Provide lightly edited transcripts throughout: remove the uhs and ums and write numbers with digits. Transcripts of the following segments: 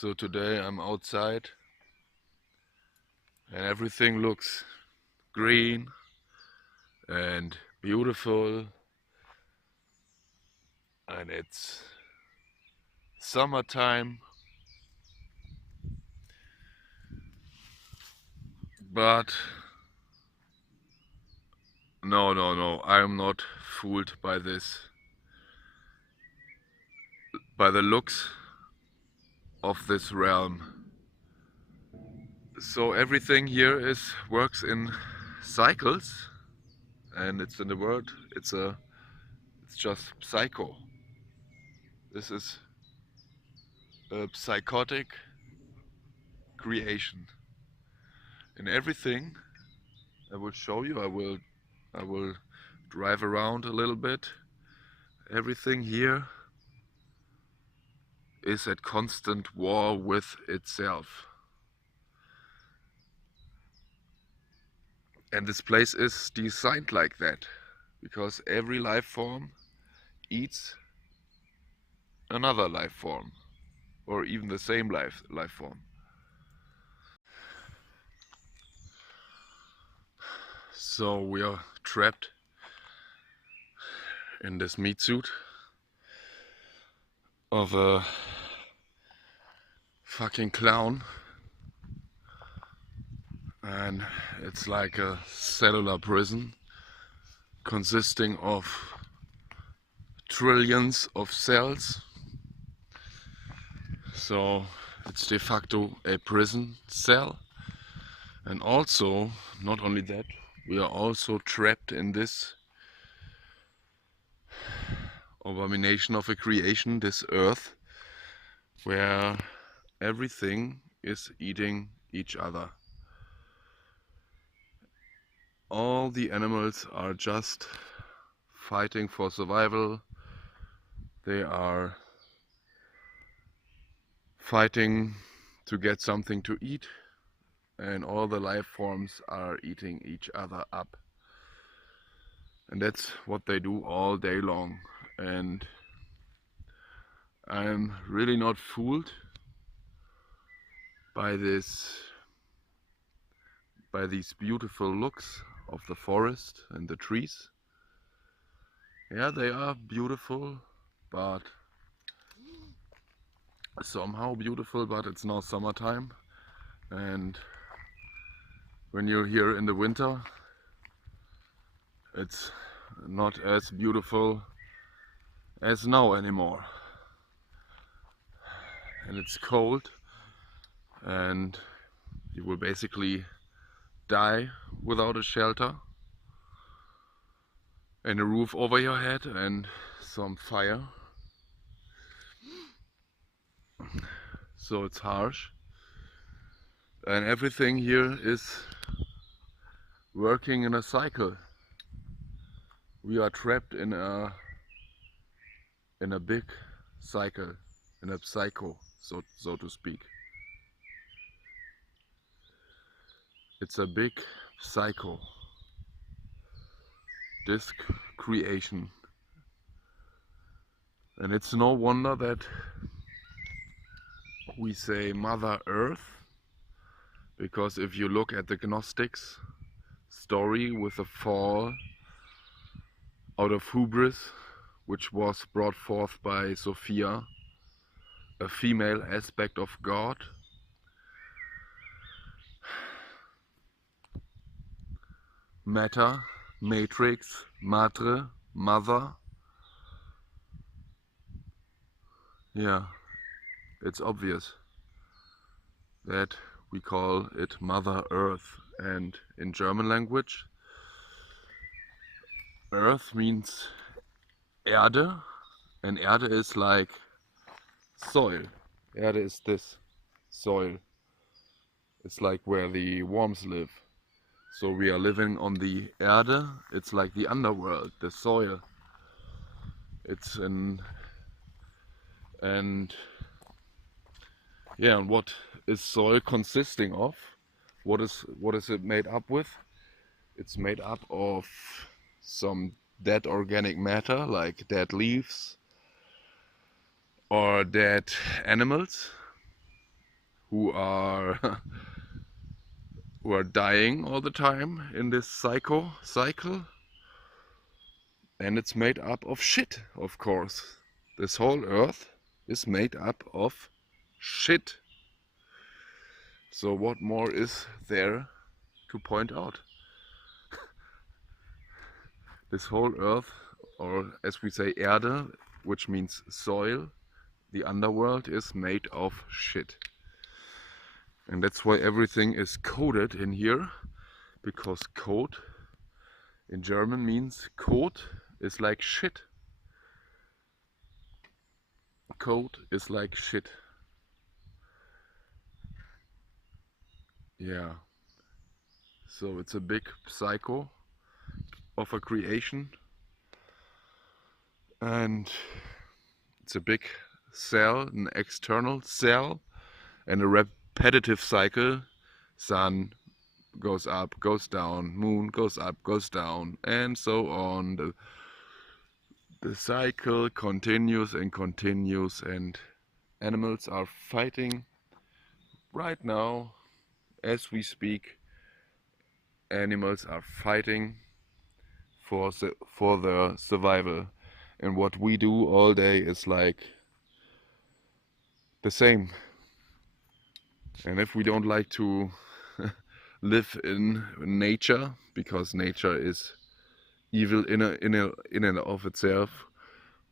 So today I'm outside and everything looks green and beautiful, and it's summertime, but no, I'm not fooled by this, by the looks of this realm. So everything here is works in cycles, and it's in the world, it's just psycho. This is a psychotic creation. And everything I will show you, I will drive around a little bit. Everything here is at constant war with itself. And this place is designed like that because every life form eats another life form, or even the same life form. So we are trapped in this meat suit of a fucking clown, and it's like a cellular prison consisting of trillions of cells. So it's de facto a prison cell. And also, not only that, we are also trapped in this abomination of a creation, this earth, where everything is eating each other. All the animals are just fighting for survival. They are fighting to get something to eat, and all the life forms are eating each other up. And that's what they do all day long. And I'm really not fooled by these beautiful looks of the forest and the trees. Yeah, they are beautiful, but somehow beautiful, but it's now summertime, and when you're here in the winter, it's not as beautiful as now anymore. And it's cold, and you will basically die without a shelter and a roof over your head and some fire. So it's harsh, and everything here is working in a cycle. We are trapped in a big cycle, in a psycho, so to speak. It's a big psycho, this creation. And it's no wonder that we say Mother Earth, because if you look at the Gnostics story with the fall out of hubris, which was brought forth by Sophia, a female aspect of God, matter, matrix, matre, mother. Yeah, it's obvious that we call it Mother Earth. And in German language, Earth means Erde, and Erde is like soil. Erde is this, soil. It's like where the worms live. So we are living on the Erde. It's like the underworld, the soil. It's an and yeah, and what is soil consisting of? What is it made up with? It's made up of some dead organic matter, like dead leaves or dead animals. who are who are dying all the time in this cycle, and it's made up of shit, of course. This whole earth is made up of shit. So what more is there to point out? This whole earth, or as we say Erde, which means soil, the underworld, is made of shit. And that's why everything is coded in here, because code in German means code is like shit. Code is like shit. Yeah. So it's a big cycle of a creation, and it's a big cell, an external cell, and a repetitive cycle. Sun goes up, goes down, moon goes up, goes down, and so on. The cycle continues and continues, and animals are fighting right now as we speak. Animals are fighting for their survival, and what we do all day is like the same. And if we don't like to live in nature, because nature is evil in and of itself,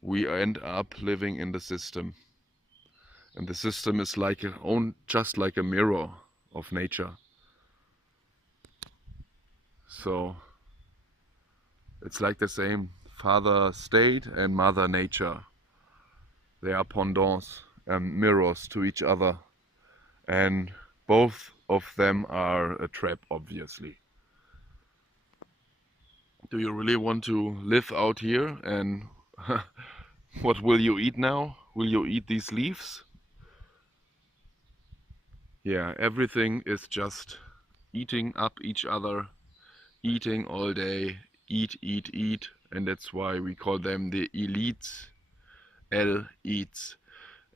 we end up living in the system. And the system is like just like a mirror of nature. So it's like the same. Father state and mother nature. They are pendants and mirrors to each other. And both of them are a trap, obviously. Do you really want to live out here? And what will you eat now? Will you eat these leaves? Yeah, everything is just eating up each other, eating all day, eat, and that's why we call them the elites. L eats,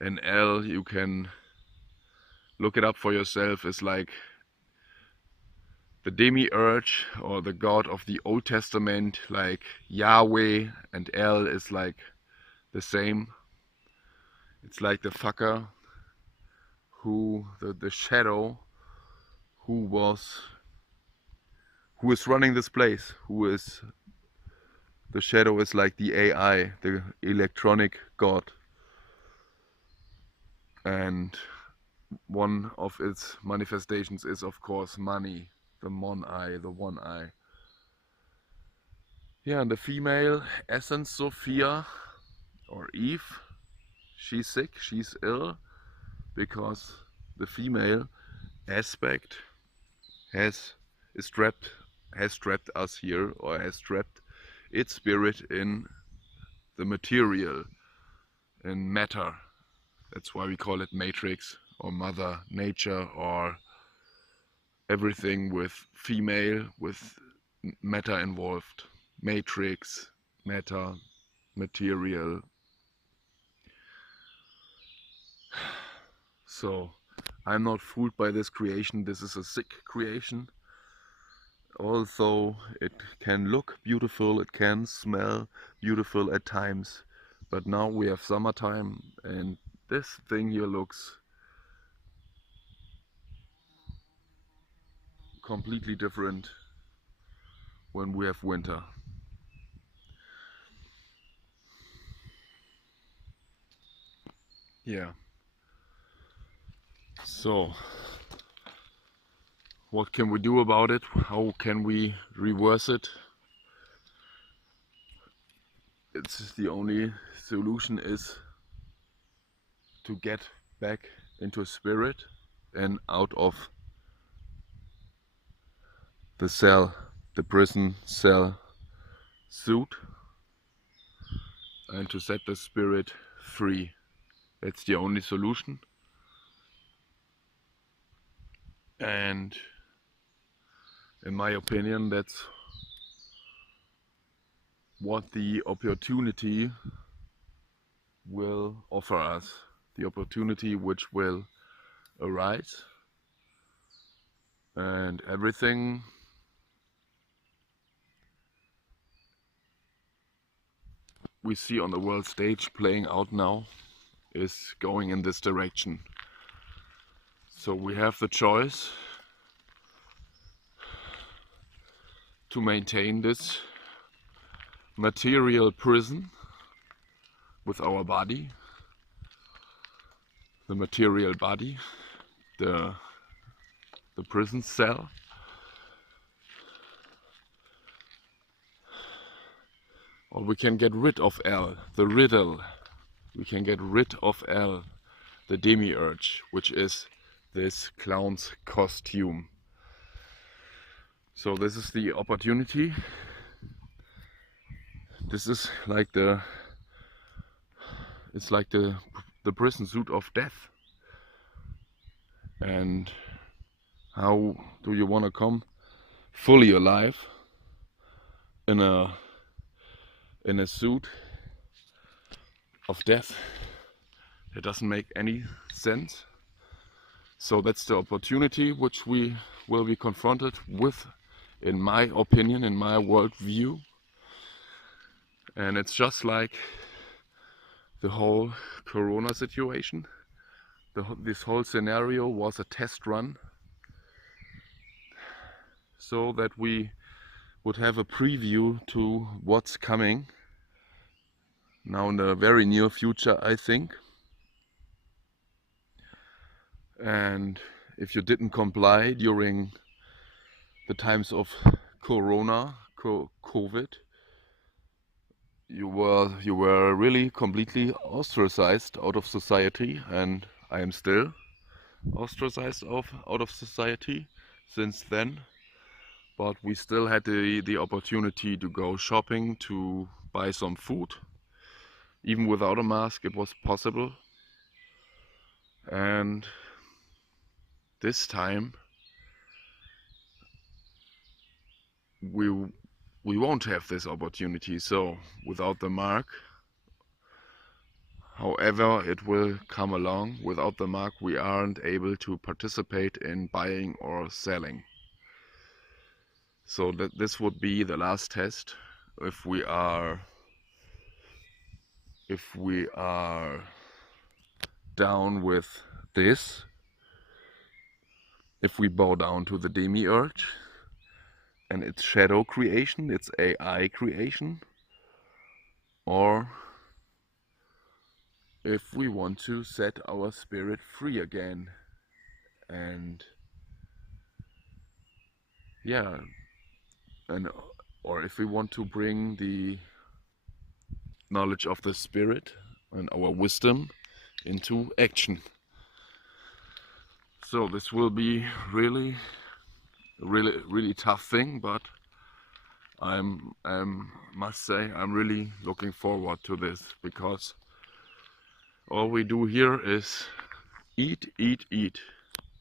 and L, you can look it up for yourself, is like the demiurge or the god of the Old Testament, like Yahweh, and El is like the same. It's like the fucker who, the shadow who is running this place, the shadow is like the AI, the electronic god. And one of its manifestations is of course money, the one eye. Yeah, and the female essence, Sophia, or Eve, she's sick, she's ill, because the female aspect has trapped us here, or has trapped its spirit in the material, in matter. That's why we call it matrix, or mother nature, or everything with female, with matter involved. Matrix, matter, material. So I'm not fooled by this creation. This is a sick creation. Although it can look beautiful, it can smell beautiful at times. But now we have summertime, and this thing here looks completely different when we have winter. Yeah. So what can we do about it? How can we reverse it? It's the only solution is to get back into spirit and out of the cell, the prison cell suit, and to set the spirit free. That's the only solution. And in my opinion, that's what the opportunity will offer us. The opportunity which will arise, and everything we see on the world stage playing out now is going in this direction. So we have the choice to maintain this material prison with our body, the material body, the prison cell, or we can get rid of L, the riddle. We can get rid of L, the demiurge, which is this clown's costume. So this is the opportunity. This is like it's like the prison suit of death. And how do you want to come fully alive in a suit of death? It doesn't make any sense. So that's the opportunity which we will be confronted with, in my opinion, in my worldview. And it's just like the whole Corona situation. This whole scenario was a test run, so that we would have a preview to what's coming now in the very near future, I think. And if you didn't comply during the times of Corona, COVID, you were really completely ostracized out of society, and I am still ostracized out of society since then. But we still had the opportunity to go shopping, to buy some food. Even without a mask, it was possible. And this time we won't have this opportunity. So without the mark, however it will come along, without the mark we aren't able to participate in buying or selling. So that this would be the last test. If we are down with this, if we bow down to the demiurge and its shadow creation, its AI creation, or if we want to set our spirit free again. And yeah, and or if we want to bring the knowledge of the spirit and our wisdom into action. So this will be really tough thing, but I must say I'm really looking forward to this, because all we do here is eat, eat, eat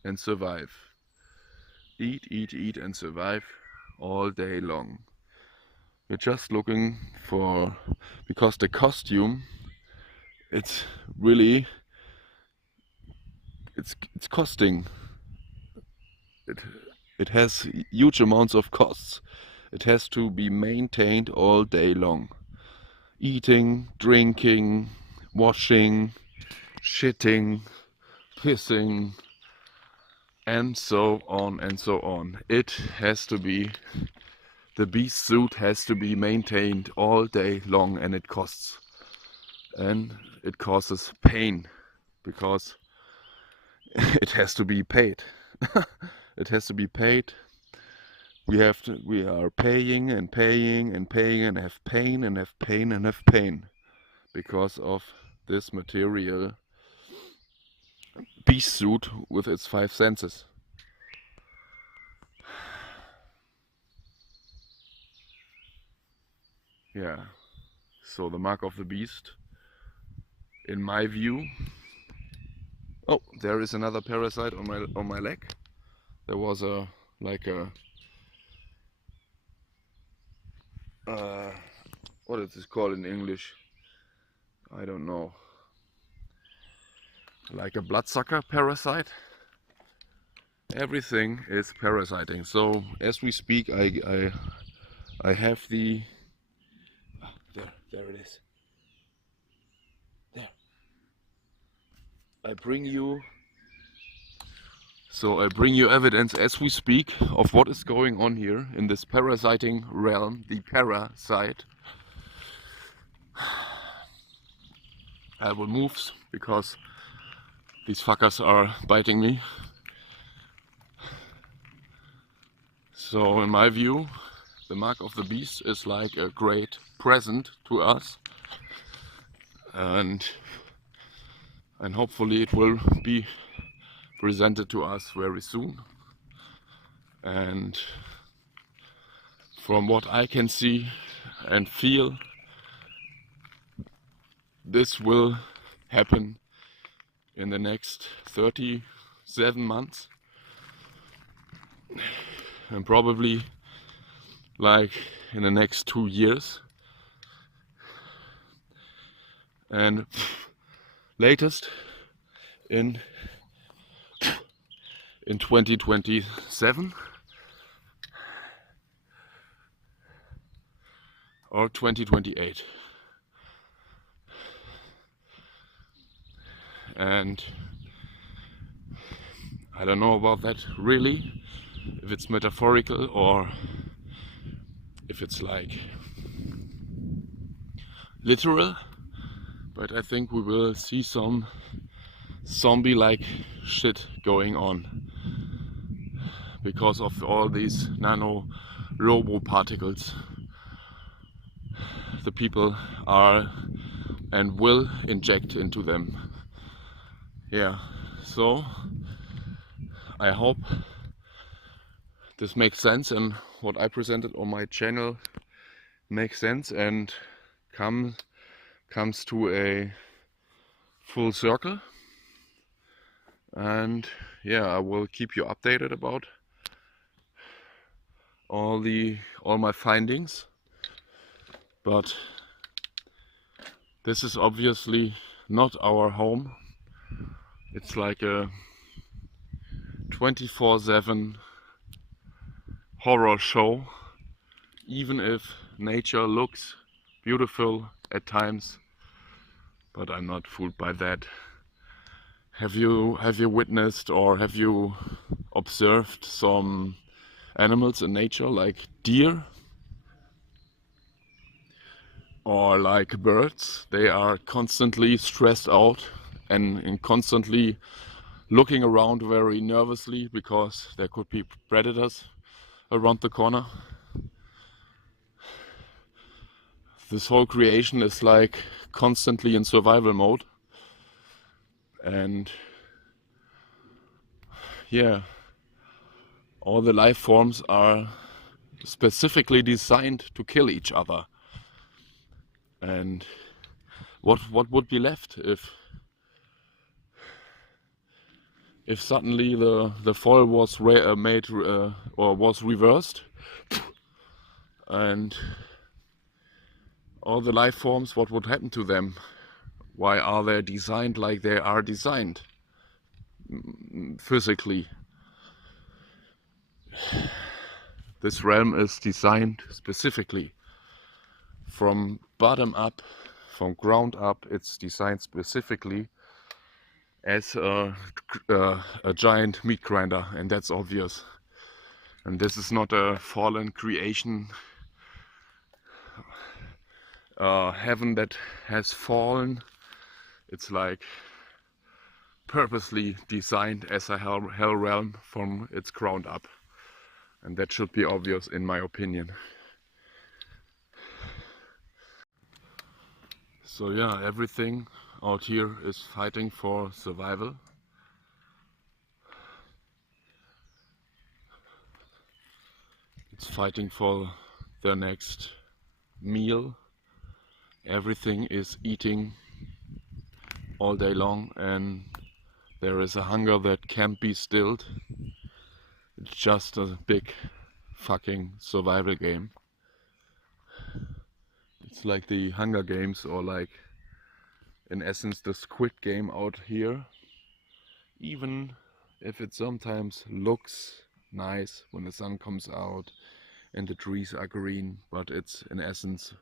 and survive. Eat, eat, eat and survive all day long. We're just looking for, because the costume, it's really, it's costing. It has huge amounts of costs. It has to be maintained all day long. Eating, drinking, washing, shitting, pissing, and so on and so on. It has to be, the beast suit has to be maintained all day long, and it costs. And it causes pain, because it has to be paid. It has to be paid. We are paying and paying and paying, and have pain and have pain and have pain, because of this material beast suit with its 5 senses. Yeah, so the mark of the beast, in my view. Oh, there is another parasite on my leg. There was a what is this called in English? I don't know. Like a bloodsucker parasite. Everything is parasiting. So as we speak, I have the there it is. There. I bring you I bring you evidence as we speak of what is going on here in this parasiting realm, the parasite. I will move because these fuckers are biting me. So in my view, the mark of the beast is like a great present to us, and hopefully it will be presented to us very soon. And from what I can see and feel, this will happen in the next 37 months, and probably like in the next 2 years, and latest in 2027 or 2028. And I don't know about that really, if it's metaphorical or if it's like literal, but I think we will see some zombie-like shit going on because of all these nano robo particles the people are and will inject into them. Yeah, so I hope this makes sense and what I presented on my channel makes sense and comes to a full circle. And yeah, I will keep you updated about all my findings. But this is obviously not our home. It's like a 24/7 horror show, even if nature looks beautiful at times, but I'm not fooled by that. Have you witnessed or have you observed some animals in nature like deer or like birds? They are constantly stressed out and constantly looking around very nervously because there could be predators around the corner. This whole creation is like constantly in survival mode. And yeah, all the life forms are specifically designed to kill each other. And what would be left if suddenly the fall was made or was reversed, and all the life forms, what would happen to them? Why are they designed like they are designed physically? This realm is designed specifically from bottom up, from ground up. It's designed specifically as a giant meat grinder, and that's obvious. And this is not a fallen creation, heaven that has fallen. It's like purposely designed as a hell realm from its ground up, and that should be obvious in my opinion. So yeah, everything out here is fighting for survival. It's fighting for their next meal. Everything is eating all day long, and there is a hunger that can't be stilled. It's just a big fucking survival game. It's like the Hunger Games, or like in essence the Squid Game out here. Even if it sometimes looks nice when the sun comes out and the trees are green, but it's in essence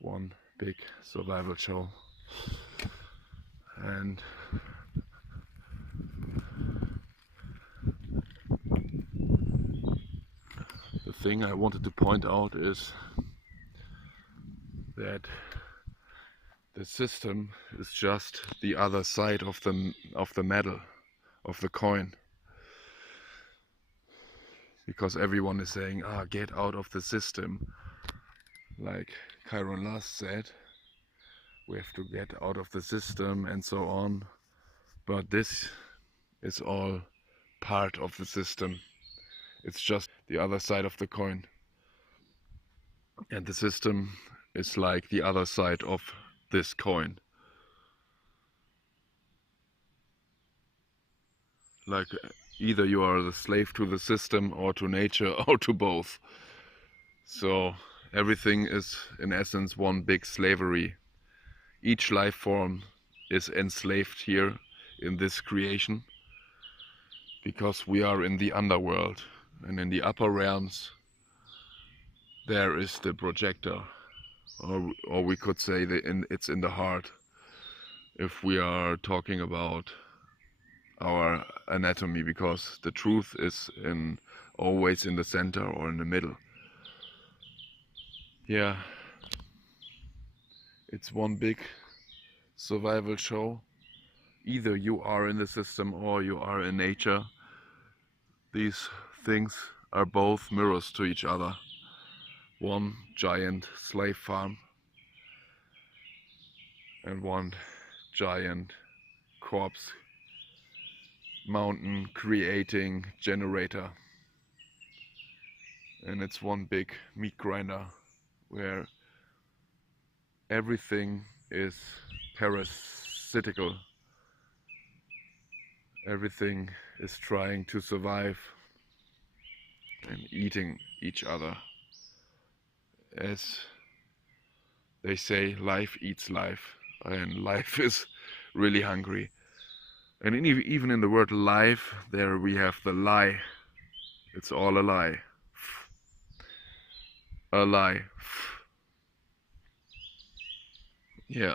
one big survival show. And the thing I wanted to point out is that the system is just the other side of the medal, of the coin. Because everyone is saying, get out of the system. Like Chiron last said, we have to get out of the system and so on. But this is all part of the system. It's just the other side of the coin. And the system is like the other side of this coin. Like either you are the slave to the system or to nature or to both. So everything is in essence one big slavery. Each life form is enslaved here in this creation because we are in the underworld, and in the upper realms there is the projector, or we could say it's in the heart if we are talking about our anatomy, because the truth is always in the center or in the middle. Yeah, it's one big survival show. Either you are in the system or you are in nature. These things are both mirrors to each other. One giant slave farm and one giant corpse mountain creating generator. And it's one big meat grinder where everything is parasitical. Everything is trying to survive and eating each other. As they say, life eats life, and life is really hungry. And even in the word life, there we have the lie. It's all a lie. A lie. Yeah,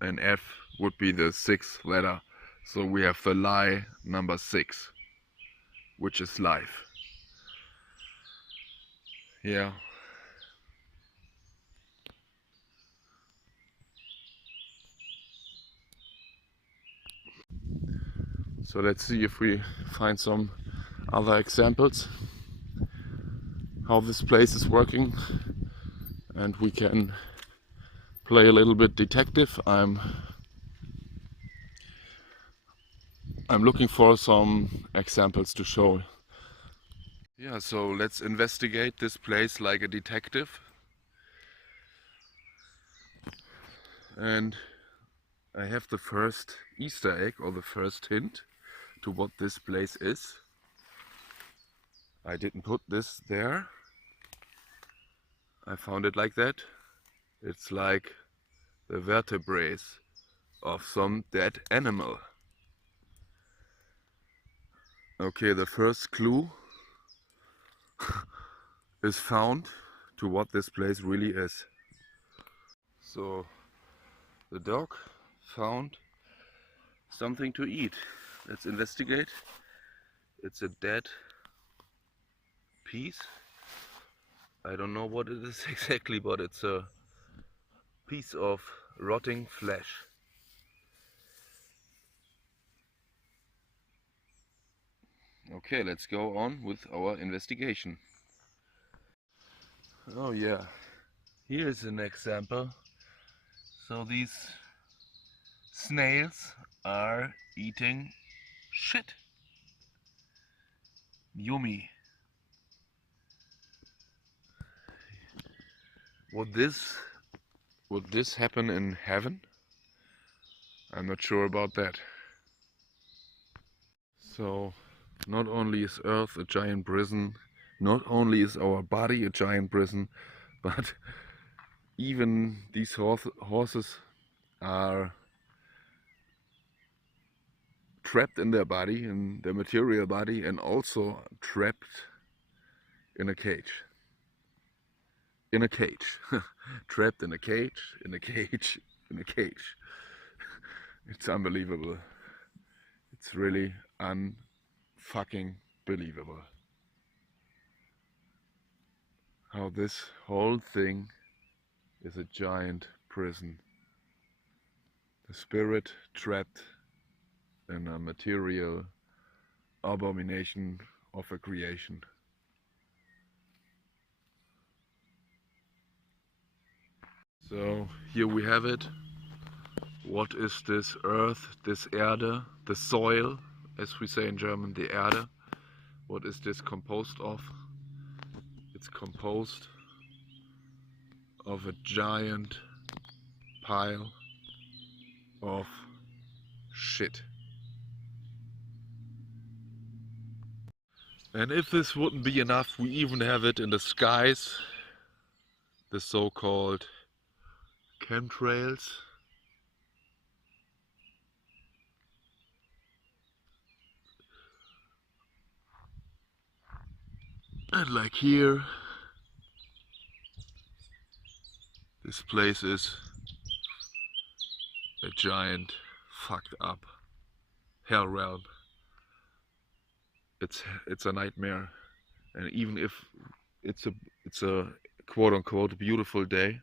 and F would be the sixth letter. So we have the lie number 6, which is life. Yeah. So let's see if we find some other examples how this place is working, and we can play a little bit detective. I'm looking for some examples to show. Yeah, so let's investigate this place like a detective. And I have the first Easter egg, or the first hint to what this place is. I didn't put this there. I found it like that. It's like the vertebrae of some dead animal. Okay, the first clue is found to what this place really is. So the dog found something to eat. Let's investigate. It's a dead piece. I don't know what it is exactly, but it's a piece of rotting flesh. Okay, let's go on with our investigation. Oh yeah, here's an example. So these snails are eating shit. Yummy. Would this happen in heaven? I'm not sure about that. So not only is Earth a giant prison, not only is our body a giant prison, but even these horses are trapped in their body, in their material body, and also trapped in a cage. In a cage. Trapped in a cage, in a cage, in a cage. It's unbelievable. It's really unfucking believable. How this whole thing is a giant prison. The spirit trapped in a material abomination of a creation. So here we have it. What is this earth, this Erde, the soil, as we say in German, the Erde? What is this composed of? It's composed of a giant pile of shit. And if this wouldn't be enough, we even have it in the skies, the so-called chemtrails. And like here, this place is a giant fucked up hell realm. It's a nightmare, and even if it's a quote unquote beautiful day,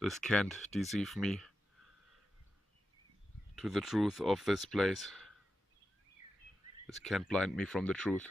this can't deceive me to the truth of this place. This can't blind me from the truth.